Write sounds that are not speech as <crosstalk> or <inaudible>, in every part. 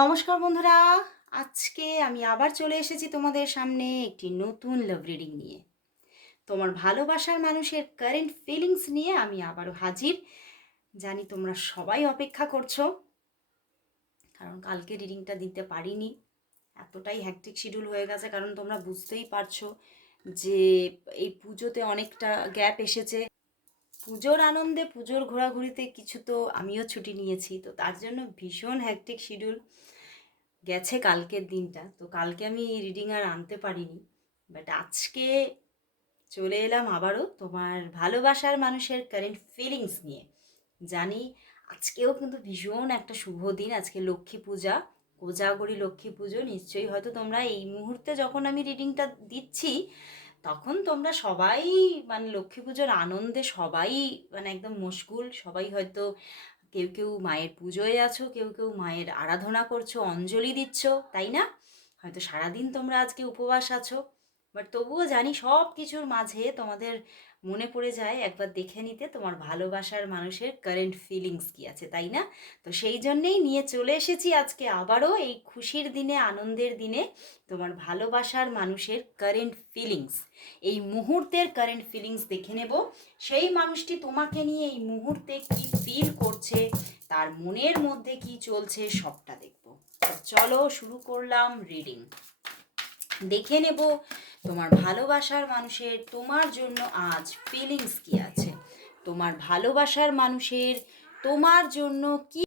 নমস্কার বন্ধুরা, আজকে আমি আবার চলে এসেছি তোমাদের সামনে একটি নতুন লাভ রিডিং নিয়ে। তোমার ভালোবাসার মানুষের কারেন্ট ফিলিংস নিয়ে আমি আবারও হাজির, জানি তোমরা সবাই অপেক্ষা করছ। কারণ কালকে রিডিংটা দিতে পারিনি। এতটাই হ্যাকটিক শিডিউল হয়ে গেছে, কারণ তোমরা বুঝতেই পারছ যে এই পুজোতে অনেকটা গ্যাপ এসেছে। পুজোর আনন্দে, পুজোর ঘোরাঘুরিতে কিছু তো আমিও ছুটি নিয়েছি, তো তার জন্য ভীষণ হ্যাকটিক শিডিউল গেছে কালকের দিনটা, তো কালকে আমি রিডিং আর আনতে পারিনি। বাট আজকে চলে এলাম আবারও তোমার ভালোবাসার মানুষের কারেন্ট ফিলিংস নিয়ে। জানি আজকেও কিন্তু ভীষণ একটা শুভ দিন, আজকে লক্ষ্মী পূজা, কোজাগরি লক্ষ্মী পুজো। নিশ্চয়ই হয়তো তোমরা এই মুহূর্তে যখন আমি রিডিংটা দিচ্ছি তখন তোমরা সবাই মানে লক্ষ্মী পুজোর আনন্দে সবাই মানে একদম মশগুল সবাই হয়তো কেউ কেউ মায়ের পুজোয় আছো, কেউ কেউ মায়ের আরাধনা করছ, অঞ্জলি দিচ্ছ, তাই না? হয়তো সারাদিন তোমরা আজকে উপবাস আছো বাট তবুও জানি সব কিছুর মাঝে তোমাদের মনে পড়ে যায় একবার দেখে নিতে তোমার ভালোবাসার মানুষের কারেন্ট ফিলিংস কি আছে, তাই না? তো সেই জন্যেই নিয়ে চলে এসেছি আজকে আবারও এই খুশির দিনে, আনন্দের দিনে তোমার ভালোবাসার মানুষের কারেন্ট ফিলিংস এই মুহূর্তের কারেন্ট ফিলিংস দেখে নেব। সেই মানুষটি তোমাকে নিয়ে এই মুহূর্তে কি ফিল করছে, তার মনের মধ্যে কি চলছে সবটা দেখব। চলো শুরু করলাম রিডিং দেখে নেব তোমার ভালোবাসার মানুষের, তোমার জন্য আজ ফিলিংস কি আছে? তোমার ভালোবাসার মানুষের, তোমার জন্য কি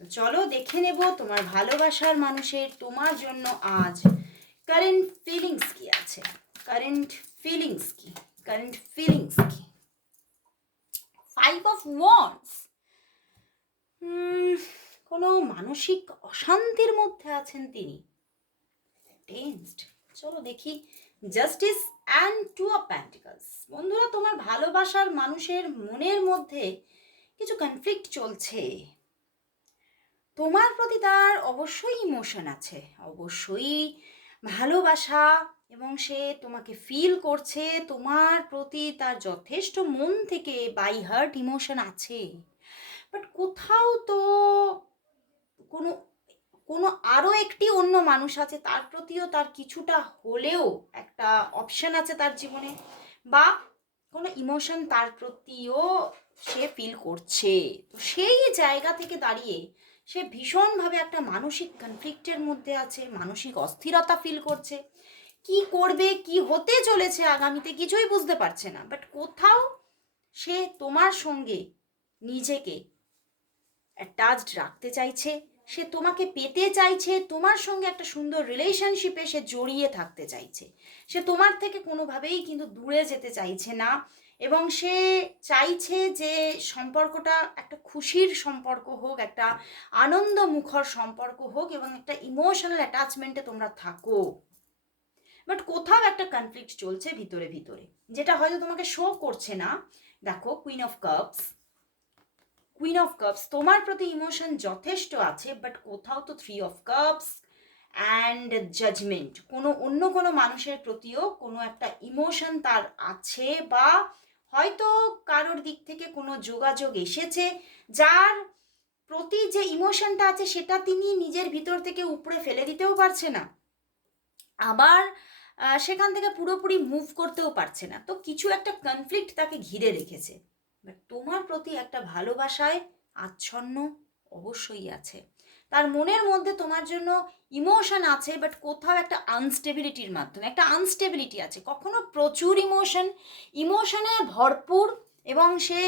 চলো দেখে নেব তোমার ভালোবাসার মানুষের, তোমার জন্য আজ কারেন্ট ফিলিংস কি আছে? কারেন্ট ফিলিংস কি? কারেন্ট ফিলিংস কি? ফাইভ অফ ওয়ান্স কোনো মানসিক অশান্তির মধ্যে আছেন তিনি। টেন্সড চলো দেখি justice and two of pentacles বন্ধুরা, তোমার ভালোবাসার মানুষের মনের মধ্যে কিছু কনফ্লিক্ট চলছে। তোমার প্রতি তার অবশ্যই ইমোশন আছে। অবশ্যই ভালোবাসা এবং সে তোমাকে ফিল করছে। তোমার প্রতি তার যথেষ্ট মন থেকে বাই হার্ট ইমোশন আছে। বাট কোথাও তো কোনো কোনো আরও একটি অন্য মানুষ আছে, তার প্রতিও তার কিছুটা হলেও একটা অপশান আছে তার জীবনে বা কোনো ইমোশন তার প্রতিও সে ফিল করছে। তো সেই জায়গা থেকে দাঁড়িয়ে সে ভীষণভাবে একটা মানসিক কনফ্লিক্টের মধ্যে আছে, মানসিক অস্থিরতা ফিল করছে। কি করবে, কি হতে চলেছে আগামীতে কিছুই বুঝতে পারছে না বাট কোথাও সে তোমার সঙ্গে নিজেকে অ্যাটাচড রাখতে চাইছে। সে তোমাকে পেতে চাইছে, তোমার সঙ্গে একটা সুন্দর রিলেশনশিপে সে জড়িয়ে থাকতে চাইছে। সে তোমার থেকে কোনোভাবেই কিন্তু দূরে যেতে চাইছে না এবং সে চাইছে যে সম্পর্কটা একটা খুশির সম্পর্ক হোক, একটা আনন্দ মুখর সম্পর্ক হোক এবং একটা ইমোশনাল অ্যাটাচমেন্টে তোমরা থাকো। বাট কোথাও একটা কনফ্লিক্ট চলছে ভিতরে ভিতরে, যেটা হয়তো তোমাকে শো করছে না। দেখো queen of cups queen of cups তোমার প্রতি ইমোশন যথেষ্ট আছে বাট কোথাও তো three of cups and judgement কোনো অন্য কোনো মানুষের প্রতিও কোনো একটা ইমোশন তার আছে বা হয়তো কারোর দিক থেকে কোনো যোগাযোগ এসেছে, যার প্রতি যে ইমোশনটা আছে সেটা তিনি নিজের ভিতর থেকে উপরে ফেলে দিতেও পারছে না, আবার সেখান থেকে পুরোপুরি মুভ করতেও পারছে না, তো কিছু একটা কনফ্লিক্ট তাকে ঘিরে রেখেছে। তোমার প্রতি একটা ভালোবাসায় আচ্ছন্ন অবশ্যই আছে। তার মনের মধ্যে তোমার জন্য ইমোশন আছে বাট কোথাও একটা আনস্টেবিলিটির মাধ্যমে, একটা আনস্টেবিলিটি আছে। কখনো প্রচুর ইমোশন ইমোশনে ভরপুর এবং সে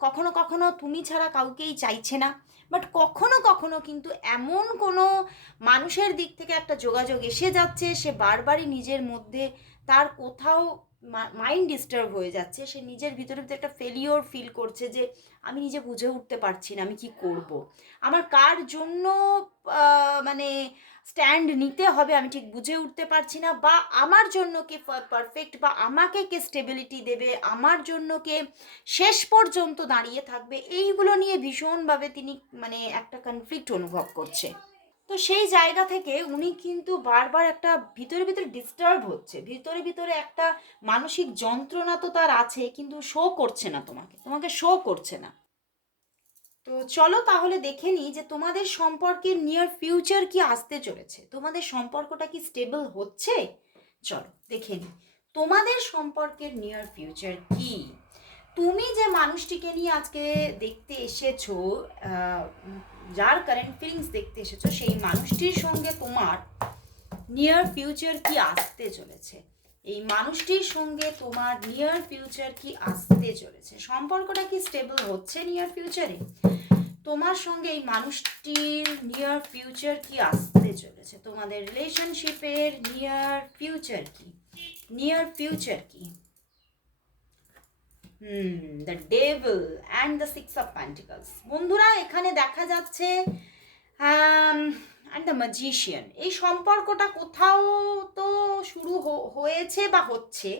কখনো কখনো তুমি ছাড়া কাউকেই চাইছে না বাট কখনো কখনো কিন্তু এমন কোনো মানুষের দিক থেকে একটা যোগাযোগ এসে যাচ্ছে, সে বারবারই নিজের মধ্যে তার কোথাও মাইন্ড ডিস্টার্ব হয়ে যাচ্ছে, সে নিজের ভিতরে ভিতরে একটা ফেলিওর ফিল করছে যে, আমি নিজে বুঝে উঠতে পারছি না, আমি কি করব। আমার কার জন্য মানে স্ট্যান্ড নিতে হবে, আমি ঠিক বুঝে উঠতে পারছি না, বা আমার জন্য কে পারফেক্ট বা আমাকে কে স্টেবিলিটি দেবে, আমার জন্য কে শেষ পর্যন্ত দাঁড়িয়ে থাকবে, এইগুলো নিয়ে ভীষণভাবে তিনি মানে একটা কনফ্লিক্ট অনুভব করছে তো সেই জায়গা থেকে উনি কিন্তু বারবার একটা ভিতরে ভিতরে ডিস্টার্ব হচ্ছে। ভিতরে ভিতরে একটা মানসিক যন্ত্রণা তো তার আছে, কিন্তু শো করছে না তোমাকে। তোমাকে শো করছে না। তো চলো তাহলে দেখে নিই যে তোমাদের সম্পর্কের নিয়ার ফিউচার কি আসতে চলেছে। তোমাদের সম্পর্কটা কি স্টেবল হচ্ছে? চলো দেখে নিই। তোমাদের সম্পর্কের নিয়ার ফিউচার কি? তুমি যে মানুষটিকে নিয়ে আজকে দেখতে এসেছ যার কারেন্ট ফিলিংস দেখতে এসেছ, সেই মানুষটির সঙ্গে তোমার নিয়ার ফিউচার কি আসতে চলেছে? এই মানুষটির সঙ্গে তোমার নিয়ার ফিউচার কি আসতে চলেছে? সম্পর্কটা কি স্টেবল হচ্ছে নিয়ার ফিউচারে তোমার সঙ্গে এই মানুষটির নিয়ার ফিউচার কি আসতে চলেছে? তোমাদের রিলেশনশিপের নিয়ার ফিউচার কি? নিয়ার ফিউচার কি? The devil and the six of pentacles বন্ধুরা, এখানে দেখা যাচ্ছে অ্যান্ড দ্য ম্যাজিশিয়ান এই সম্পর্কটা কোথাও তো শুরু হয়েছে বা হচ্ছে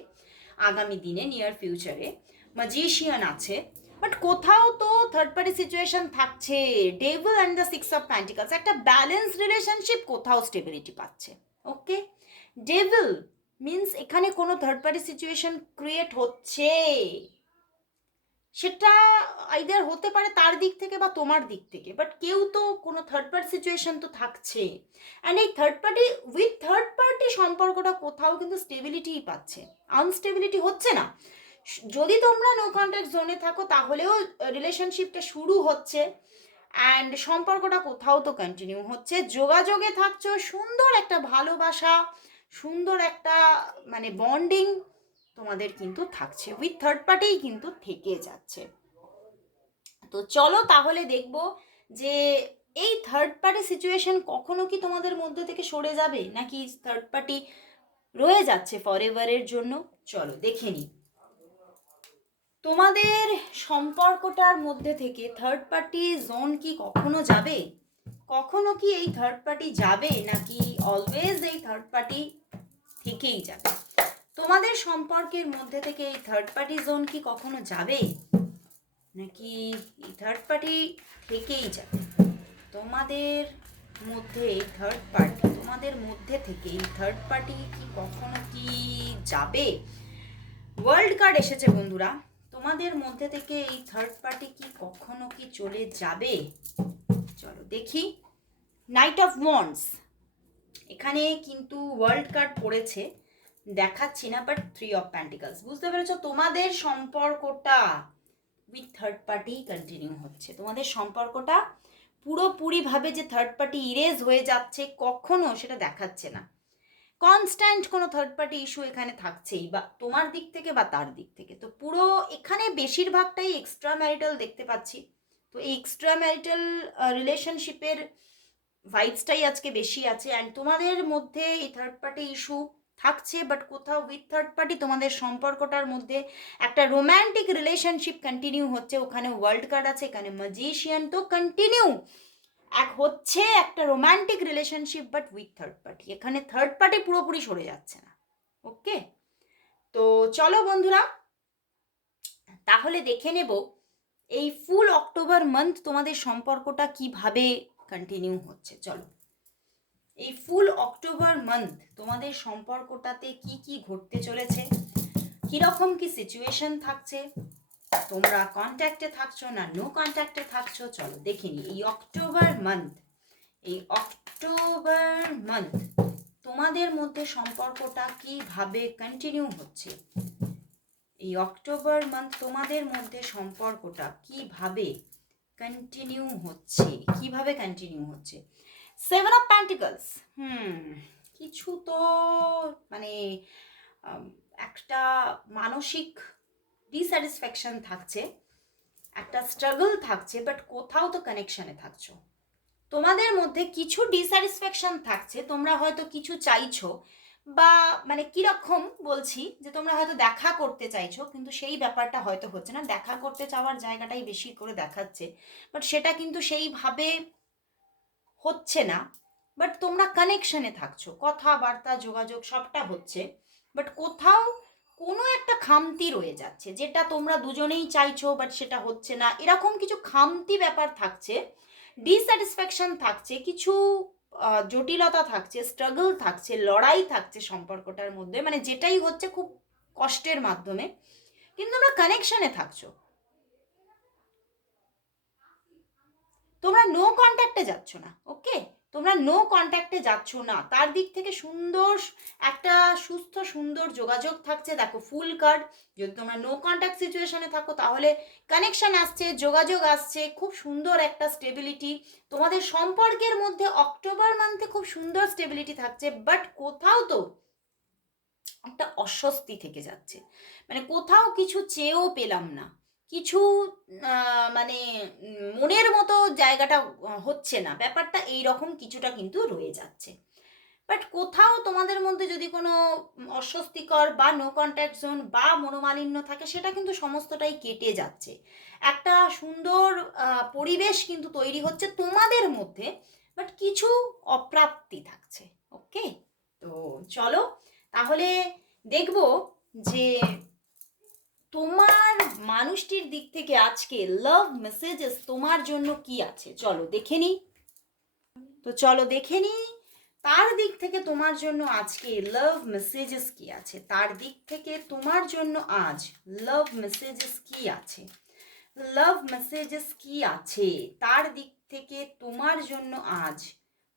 আগামী দিনে নিয়ার ফিউচারে ম্যাজিশিয়ান আছে বাট কোথাও তো থার্ড পার্টি সিচুয়েশন থাকছে। Devil and the six of pentacles একটা ব্যালেন্স রিলেশনশিপ কোথাও স্টেবিলিটি পাচ্ছে। ওকে ডেভিল মিন্স এখানে কোনো থার্ড পার্টি সিচুয়েশন ক্রিয়েট হচ্ছে। সেটা আইদার হতে পারে তার দিক থেকে বা তোমার দিক থেকে বাট কেউ তো কোনো থার্ড পার্টি সিচুয়েশন তো থাকছে অ্যান্ড এই third party with third party সম্পর্কটা কোথাও কিন্তু স্টেবিলিটিই পাচ্ছে। আনস্টেবিলিটি হচ্ছে না। যদি তোমরা নো কন্ট্যাক্ট জোনে থাকো, তাহলেও রিলেশনশিপটা শুরু হচ্ছে। অ্যান্ড সম্পর্কটা কোথাও তো কন্টিনিউ হচ্ছে। যোগাযোগে থাকছো, সুন্দর একটা ভালোবাসা, সুন্দর একটা মানে বন্ডিং তোমাদের কিন্তু থাকছে। উইথ থার্ড পার্টিই কিন্তু থেকে যাচ্ছে। তো চলো তাহলে দেখব যে এই থার্ড পার্টি সিচুয়েশন কখনো কি তোমাদের মধ্যে থেকে সরে যাবে? নাকি থার্ড পার্টি রয়ে যাচ্ছে ফর এভারের জন্য? চলো দেখে নিই। তোমাদের সম্পর্কটার মধ্যে থেকে থার্ড পার্টি জোন কি কখনো যাবে? কখনো কি এই থার্ড পার্টি যাবে? নাকি অলওয়েজ এই থার্ড পার্টি থেকেই যাবে? তোমাদের সম্পর্কের মধ্যে থেকে এই থার্ড পার্টি জোন কি কখনো যাবে? নাকি এই থার্ড পার্টি থেকেই যাবে? তোমাদের মধ্যে, এই থার্ড পার্টি তোমাদের মধ্যে থেকে এই থার্ড পার্টি কি কখনো কি যাবে? ওয়ার্ল্ড কার্ড এসেছে বন্ধুরা। তোমাদের মধ্যে থেকে এই থার্ড পার্টি কি কখনো কি চলে যাবে? চলো দেখি। নাইট অফ ওয়ান্স এখানে কিন্তু ওয়ার্ল্ড কার্ড পড়েছে। দেখাচ্ছি না বাট থ্রি অফ প্যান্টিকলস বুঝতে পেরেছ? তোমাদের সম্পর্কটা উইথ থার্ড পার্টি কন্টিনিউ হচ্ছে। তোমাদের সম্পর্কটা পুরোপুরিভাবে যে থার্ড পার্টি ইরেজ হয়ে যাচ্ছে, কখনো সেটা দেখাচ্ছে না। কনস্ট্যান্ট কোনো থার্ড পার্টি ইস্যু এখানে থাকছেই, বা তোমার দিক থেকে বা তার দিক থেকে। তো পুরো এখানে বেশিরভাগটাই এক্সট্রা ম্যারিটাল দেখতে পাচ্ছি। তো এই এক্সট্রা ম্যারিটাল রিলেশনশিপের ভাইবসটাই আজকে বেশি আছে। অ্যান্ড তোমাদের মধ্যে এই থার্ড পার্টি ইস্যু থাকছে বাট কোথাও উইথ থার্ড পার্টি তোমাদের সম্পর্কটার মধ্যে একটা রোম্যান্টিক রিলেশনশিপ কন্টিনিউ হচ্ছে। ওখানে ওয়ার্ল্ড কার্ড আছে, এখানে ম্যাজিশিয়ান তো কন্টিনিউ এক হচ্ছে একটা romantic relationship but with third party এখানে থার্ড পার্টি পুরোপুরি সরে যাচ্ছে না। ওকে তো চলো বন্ধুরা, তাহলে দেখে নেব এই ফুল অক্টোবর মান্থ তোমাদের সম্পর্কটা কীভাবে কন্টিনিউ হচ্ছে। চলো। এই ফুল অক্টোবর মান্থ তোমাদের সম্পর্কটাতে কি কি ঘটতে চলেছে? কীরকম কি সিচুয়েশন থাকছে? তোমরা কন্ট্যাক্টে থাকছো না নো কন্ট্যাক্টে থাকছো? চলো দেখে নি এই অক্টোবর মান্থ এই অক্টোবর মান্থ তোমাদের মধ্যে সম্পর্কটা কীভাবে কন্টিনিউ হচ্ছে? এই অক্টোবর মান্থ তোমাদের মধ্যে সম্পর্কটা কীভাবে কন্টিনিউ হচ্ছে? কীভাবে কন্টিনিউ হচ্ছে? সেভেন অফ প্যান্টিকলস হুম, কিছু তো মানে একটা মানসিক ডিস্যাটিসফ্যাকশন থাকছে, একটা স্ট্রাগল থাকছে বাট কোথাও তো কানেকশনে থাকছো। তোমাদের মধ্যে কিছু ডিস্যাটিসফ্যাকশন থাকছে, তোমরা হয়তো কিছু চাইছো, বা মানে কীরকম বলছি, যে তোমরা হয়তো দেখা করতে চাইছো, কিন্তু সেই ব্যাপারটা হয়তো হচ্ছে না। দেখা করতে চাওয়ার জায়গাটাই বেশি করে দেখাচ্ছে বাট সেটা কিন্তু সেইভাবে হচ্ছে না বাট তোমরা কানেকশনে থাকছো, কথাবার্তা, যোগাযোগ, সবটা হচ্ছে বাট কোথাও কোনো একটা খামতি রয়ে যাচ্ছে, যেটা তোমরা দুজনেই চাইছো বাট সেটা হচ্ছে না। এরকম কিছু খামতি ব্যাপার থাকছে ডিস্যাটিসফ্যাকশন থাকছে, কিছু জটিলতা থাকছে স্ট্রাগল থাকছে, লড়াই থাকছে সম্পর্কটার মধ্যে মানে যেটাই হচ্ছে খুব কষ্টের মাধ্যমে, কিন্তু তোমরা কানেকশনে থাকছো। তোমরা নো কন্ট্যাক্টে যাচ্ছ না ওকে তোমরা নো কন্ট্যাক্টে যাচ্ছ না। তার দিক থেকে সুন্দর একটা সুস্থ, সুন্দর যোগাযোগ থাকছে। দেখো ফুল কার্ড যদি তোমরা নো কন্ট্যাক্ট সিচুয়েশনে থাকো, তাহলে কানেকশন আসছে, যোগাযোগ আসছে। খুব সুন্দর একটা স্টেবিলিটি তোমাদের সম্পর্কের মধ্যে অক্টোবর মান্থে খুব সুন্দর স্টেবিলিটি থাকছে বাট কোথাও তো একটা অস্বস্তি থেকে যাচ্ছে। মানে কোথাও কিছু চেয়েও পেলাম না। কিছু মানে মনের মতো জায়গাটা হচ্ছে না। ব্যাপারটা এই রকম কিছুটা কিন্তু রয়ে যাচ্ছে। বাট কোথাও তোমাদের মধ্যে যদি কোনো অস্বস্তিকর বা নো কন্ট্যাক্ট জোন বা মনোমালিন্য থাকে, সেটা কিন্তু সমস্তটাই কেটে যাচ্ছে। একটা সুন্দর পরিবেশ কিন্তু তৈরি হচ্ছে তোমাদের মধ্যে, বাট কিছু অপ্রাপ্তি থাকছে। ওকে? তো চলো, তাহলে দেখব যে তোমার মানুষটির দিক থেকে আজকে লাভ মেসেজেস তোমার জন্য কি আছে? চলো দেখে নিই তো চলো দেখে নিই তার দিক থেকে তোমার জন্য আজকে লাভ মেসেজেস কি আছে? তার দিক থেকে তোমার জন্য আজ লাভ মেসেজেস কি আছে? লাভ মেসেজেস কি আছে? তার দিক থেকে তোমার জন্য আজ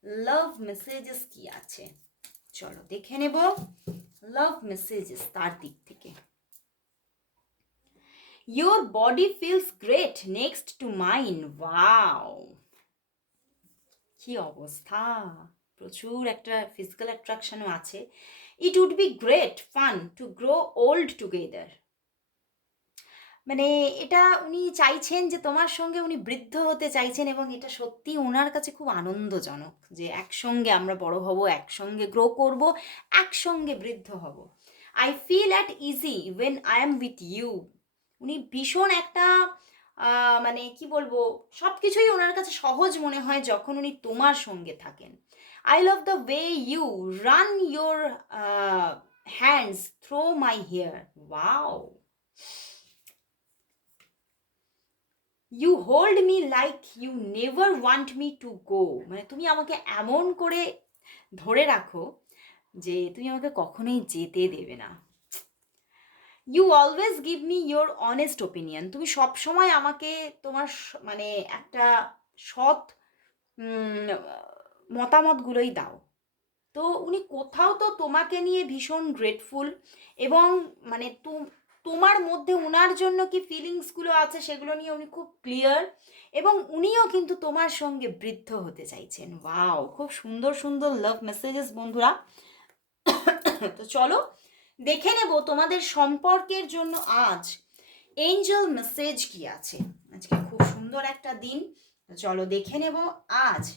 লাভ মেসেজেস কি আছে? চলো দেখে নেব। লাভ মেসেজেস তার দিক থেকে। Your body feels great next to mine. Wow! কি অবস্থা? প্রচুর একটা ফিজিক্যাল অ্যাট্রাকশনও আছে। It would be great fun to grow old together মানে এটা উনি চাইছেন যে তোমার সঙ্গে উনি বৃদ্ধ হতে চাইছেন এবং এটা সত্যি ওনার কাছে খুব আনন্দজনক যে একসঙ্গে আমরা বড় হব, একসঙ্গে গ্রো করব, একসঙ্গে বৃদ্ধ হব। I feel at ease when I am with you উনি ভীষণ একটা মানে কি বলব সব কিছুই ওনার কাছে সহজ মনে হয় যখন উনি তোমার সঙ্গে থাকেন। I love the way you run your hands through my hair wow you hold me like you never want me to go মানে তুমি আমাকে এমন করে ধরে রাখো যে তুমি আমাকে কখনোই যেতে দেবে না। You always give me your honest opinion তুমি সব সময় আমাকে তোমার মানে একটা সৎ মতামতগুলোই দাও। তো উনি কোথাও তো তোমাকে নিয়ে ভীষণ গ্রেটফুল এবং মানে তোমার মধ্যে ওনার জন্য কি ফিলিংসগুলো আছে সেগুলো নিয়ে উনি খুব ক্লিয়ার এবং উনিও কিন্তু তোমার সঙ্গে বৃদ্ধ হতে চাইছেন। ওয়াও খুব সুন্দর সুন্দর লাভ মেসেজেস বন্ধুরা। <coughs> তো চলো দেখে নেব তোমাদের সম্পর্কের জন্য আজ এঞ্জেল মেসেজ কি আছে। আজকে খুব সুন্দর একটা দিন। চলো দেখে নেব আজ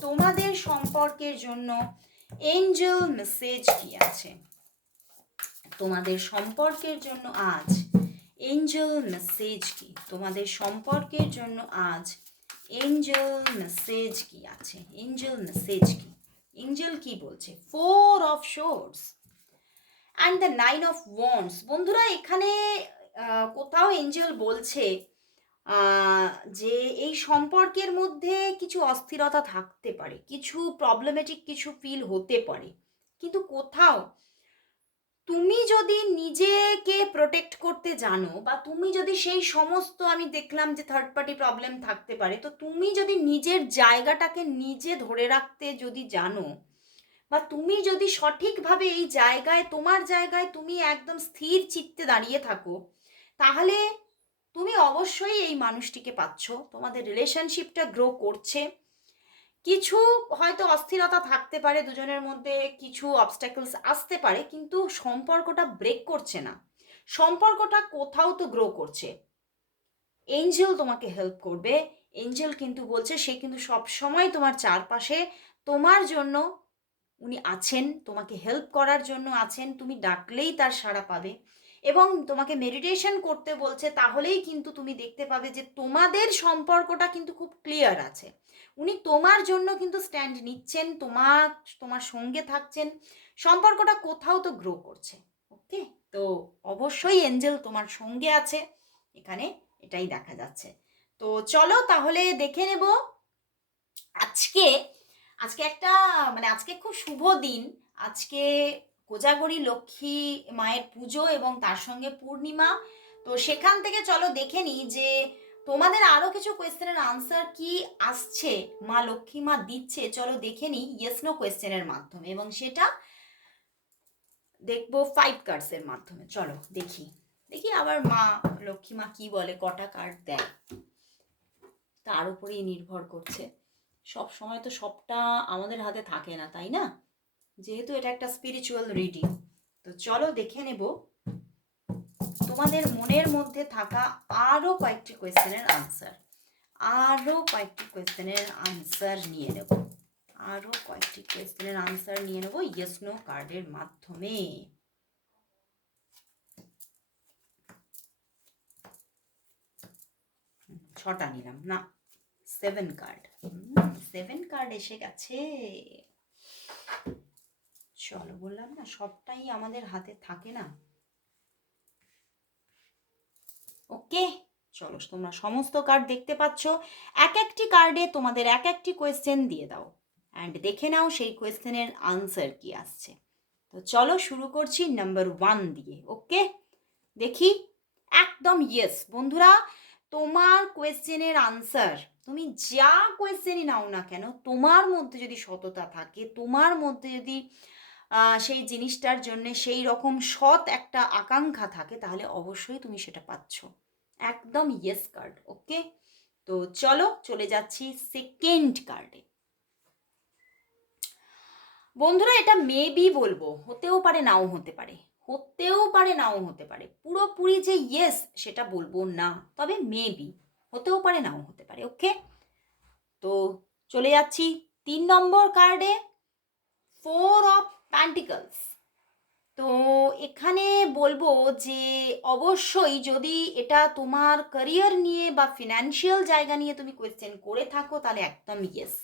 তোমাদের সম্পর্কের জন্য এঞ্জেল মেসেজ কি আছে। তোমাদের সম্পর্কের জন্য আজ এঞ্জেল মেসেজ কি? তোমাদের সম্পর্কের জন্য আজ এঞ্জেল মেসেজ কি আছে? এঞ্জেল মেসেজ কি? এঞ্জেল কি বলছে? Four of swords and the nine of wands বন্ধুরা, এখানে কোথাও এঞ্জেল বলছে যে এই সম্পর্কের মধ্যে কিছু অস্থিরতা থাকতে পারে, কিছু প্রবলেমেটিক কিছু ফিল হতে পারে। কিন্তু কোথাও, তুমি যদি নিজেকে প্রোটেক্ট করতে জানো, বা তুমি যদি সেই সমস্ত, আমি দেখলাম যে থার্ড পার্টি প্রবলেম থাকতে পারে, তো তুমি যদি নিজের জায়গাটাকে নিজে ধরে রাখতে যদি জানো বা তুমি যদি সঠিকভাবে এই জায়গায়, তোমার জায়গায় তুমি একদম স্থির চিত্তে দাঁড়িয়ে থাকো, তাহলে তুমি অবশ্যই এই মানুষটিকে পাচ্ছ। তোমাদের রিলেশনশিপটা গ্রো করছে। কিছু হয়তো অস্থিরতা থাকতে পারে দুজনের মধ্যে, কিছু অবস্ট্যাকলস আসতে পারে, কিন্তু সম্পর্কটা ব্রেক করছে না। সম্পর্কটা কোথাও তো গ্রো করছে। এঞ্জেল তোমাকে হেল্প করবে। এঞ্জেল কিন্তু বলছে, সে কিন্তু সব সময় তোমার চারপাশে, তোমার জন্য উনি আছেন, তোমাকে হেল্প করার জন্য আছেন, তুমি ডাকলেই তার সাড়া পাবে। এবং তোমাকে মেডিটেশন করতে বলছে, তাহলেই কিন্তু তুমি দেখতে পাবে যে তোমাদের সম্পর্কটা কিন্তু খুব ক্লিয়ার আছে। উনি তোমার জন্য কিন্তু স্ট্যান্ড নিচ্ছেন তোমার তোমার সঙ্গে থাকছেন। সম্পর্কটা কোথাও তো গ্রো করছে ওকে তো অবশ্যই এঞ্জেল তোমার সঙ্গে আছে, এখানে এটাই দেখা যাচ্ছে। তো চলো তাহলে দেখে নেব, আজকে আজকে একটা মানে আজকে খুব শুভ দিন। আজকে কোজাগরি লক্ষ্মী মায়ের পুজো এবং তার সঙ্গে পূর্ণিমা। তো সেখান থেকে চলো দেখে নিই যে তোমাদের আরও কিছু কোয়েশ্চেনের আনসার কি আসছে? মা লক্ষ্মী, মা দিচ্ছে, চলো দেখে নিই ইয়েস নো কোয়েশ্চেনের মাধ্যমে। এবং সেটা দেখব ফাইভ কার্ডসের মাধ্যমে। চলো দেখি। দেখি আবার মা লক্ষ্মী, মা কি বলে, কটা কার্ড দেয়। তার উপরেই নির্ভর করছে। সব সময় তো সবটা আমাদের হাতে থাকে না, তাই না? যেহেতু এটা একটা স্পিরিচুয়াল রিডিং তো চলো দেখে নেব, তোমাদের মনের মধ্যে থাকা আরও কয়েকটি কোয়েশ্চেনের আনসার আরও কয়েকটি কোয়েশ্চেনের আনসার নিয়ে নেব। আরও কয়েকটি কোয়েশ্চেনের আনসার নিয়ে নেব ইয়েস নো কার্ডের মাধ্যমে। ছটা নিলাম, না সেভেন কার্ড সেভেন কার্ড এসে গেছে। চলো বললাম না, সবটাই আমাদের হাতে থাকে না। ওকে চলো তোমরা সমস্ত কার্ড দেখতে পাচ্ছ। এক একটি কার্ডে তোমাদের এক একটি কোয়েশ্চেন দিয়ে দাও। অ্যান্ড দেখে নাও সেই কোয়েশ্চেনের আনসার কি আসছে। তো চলো শুরু করছি নাম্বার ওয়ান দিয়ে ওকে দেখি? একদম ইয়েস বন্ধুরা তোমার কোয়েশ্চেনের আনসার তুমি যা কোয়েশ্চেনই নাও না কেন, তোমার মধ্যে যদি সততা থাকে, তোমার মধ্যে যদি সেই জিনিসটার জন্যে সেই রকম সৎ একটা আকাঙ্ক্ষা থাকে, তাহলে অবশ্যই তুমি সেটা পাচ্ছ। একদম ইয়েস কার্ড ওকে তো চলো, চলে যাচ্ছি সেকেন্ড কার্ডে বন্ধুরা, এটা মেবি বলব, হতেও পারে, নাও হতে পারে। হতেও পারে, নাও হতে পারে। পুরোপুরি যে ইয়েস সেটা বলব না। তবে মেবি হতেও পারে, নাও হতে পারে ওকে তো চলে যাচ্ছি তিন নম্বর কার্ডে ফোর অফ প্যান্টিকলস তো এখানে বলব যে অবশ্যই যদি এটা তোমার ক্যারিয়ার নিয়ে বা ফিনান্সিয়াল জায়গা নিয়ে তুমি কোয়েশ্চেন করে থাকো, তাহলে একদম ইয়েস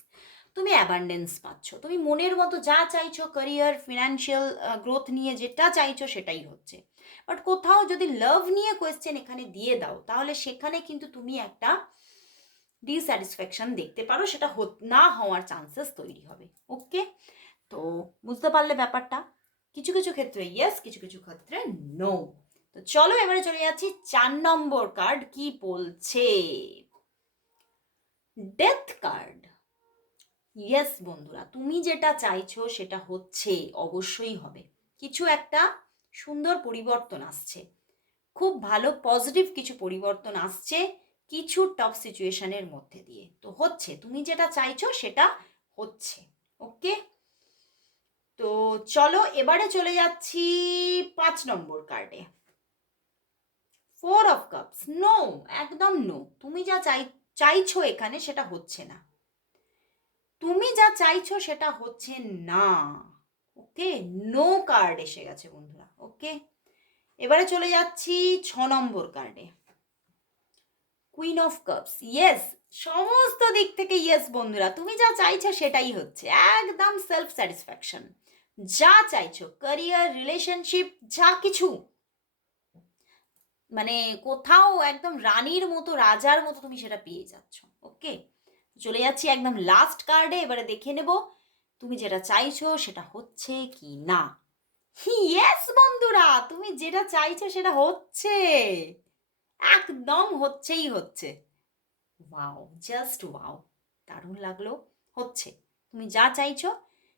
তুমি অ্যাবান্ডেন্স পাচ্ছ। তুমি মনের মতো যা চাইছো ক্যারিয়ার ফিনান্সিয়াল গ্রোথ নিয়ে যেটা চাইছো সেটাই হচ্ছে। বাট কোথাও যদি লাভ নিয়ে কোয়েশ্চেন এখানে দিয়ে দাও, তাহলে সেখানে কিন্তু তুমি একটা ডিস্যাটিসফ্যাকশন দেখতে পারো, সেটা না হওয়ার চান্সেস তৈরি হবে। ওকে তো বুঝতে পারলে ব্যাপারটা? কিছু কিছু ক্ষেত্রে ইয়েস কিছু কিছু ক্ষেত্রে নো তো চলো এবারে চলে যাচ্ছি চার নম্বর কার্ড কি বলছে? ডেথ কার্ড ইয়েস বন্ধুরা, তুমি যেটা চাইছো সেটা হচ্ছে, অবশ্যই হবে। কিছু একটা সুন্দর পরিবর্তন আসছে। খুব ভালো পজিটিভ কিছু পরিবর্তন আসছে কিছু টফ সিচুয়েশনের মধ্যে দিয়ে। তো হচ্ছে, তুমি যেটা চাইছো সেটা হচ্ছে ওকে তো চলো, এবারে চলে যাচ্ছি পাঁচ নম্বর কার্ডে ফোর অফ কাপস নো একদম নো তুমি যা চাই, চাইছো এখানে সেটা হচ্ছে না। তুমি যা চাইছো সেটা হচ্ছে না। ওকে? নো কার্ড এসে গেছে বন্ধুরা, ওকে? এবারে চলে যাচ্ছি ছ নম্বর কার্ডে কুইন অফ কাপস ইয়েস সমস্ত দিক থেকে ইয়েস বন্ধুরা, তুমি যা চাইছো সেটাই হচ্ছে, একদম সেলফ স্যাটিসফ্যাকশন যা চাইছো ক্যারিয়ার রিলেশনশিপ যা কিছু। মানে কোথাও একদম রানীর মতো, রাজার মতো তুমি সেটা পেয়ে যাচ্ছ, ওকে? চলে যাচ্ছি একদম লাস্ট কার্ডে এবারে দেখে নেব তুমি যেটা চাইছো সেটা হচ্ছে কি না। ইয়েস বন্ধুরা, তুমি যেটা চাইছো সেটা হচ্ছে। একদম হচ্ছেই হচ্ছে। ওয়াও জাস্ট ওয়াও দারুণ লাগল। হচ্ছে, তুমি যা চাইছো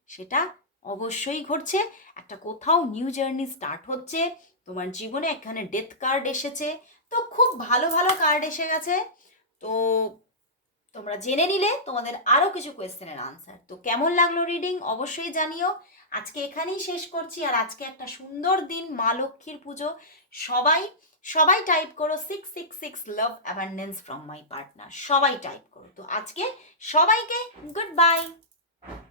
সেটা অবশ্যই ঘটছে। একটা কোথাও নিউ জার্নি স্টার্ট হচ্ছে, তোমার জীবনে এখানে ডেথ কার্ড এসেছে। তো খুব ভালো ভালো কার্ড এসে গেছে। তো তোমরা জেনে নিলে তোমাদের আরও কিছু কোয়েশ্চেনের আনসার তো কেমন লাগল রিডিং অবশ্যই জানিও। আজকে এখানেই শেষ করছি আর আজকে একটা সুন্দর দিন, মা লক্ষ্মীর পুজো। সবাই সবাই টাইপ করো six six six love abundance from my partner সবাই টাইপ করো। তো আজকে সবাইকে গুড বাই